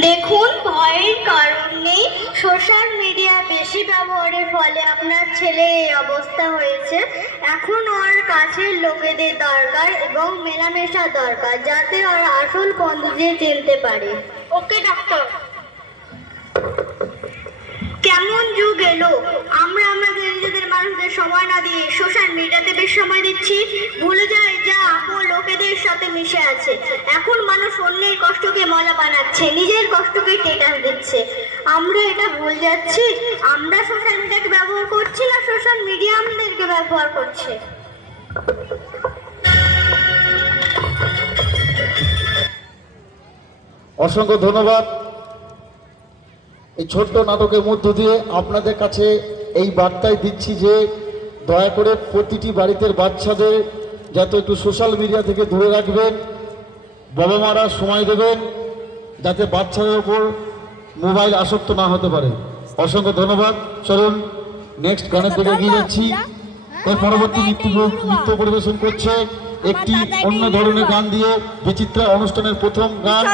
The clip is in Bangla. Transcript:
দেখুন, ভয়ের কারণ নেই। সোশ্যাল মিডিয়া বেশি ব্যবহারের ফলে আপনার ছেলে এই অবস্থা হয়েছে। এখন ওর কাছের লোকেদের দরকার এবং মেলামেশা দরকার, যাতে ওর আসল বন্ধুদের চিনতে পারে। ওকে ডাক্তার। কেমন যুগ এলো, আমরা আমাদের নিজেদের মানুষদের সময় না দিয়ে সোশ্যাল মিডিয়াতে বেশ সময় দিচ্ছি। ভুলে যায় যা আপন লোকেদের সাথে মিশে আছে। এখন মানুষ অন্যের কষ্টকে মজা বানাচ্ছে, নিজের কষ্টকে টেকাস দিচ্ছে। আমরা এটা ভুলে যাচ্ছি। আমরা সোশ্যাল মিডিয়াকে ব্যবহার করছি না সোশ্যাল মিডিয়া আমাদেরকে ব্যবহার করছে। অসংখ্য ধন্যবাদ। এই ছোট্ট নাটকের মধ্য দিয়ে আপনাদের কাছে এই বার্তাই দিচ্ছি যে দয়া করে প্রতিটি বাড়িতে বাচ্চাদের যাতে একটু সোশ্যাল মিডিয়া থেকে দূরে রাখবেন, বাবা মারা সময় দেবেন যাতে বাচ্চাদের ওপর মোবাইল আসক্ত না হতে পারে। অসংখ্য ধন্যবাদ। চলুন নেক্সট গানের দিকে এগিয়ে যাচ্ছি। এর পরবর্তী নৃত্য পরিবেশন করছে একটি অন্য ধরনের গান দিয়ে বিচিত্রা অনুষ্ঠানের প্রথম গান।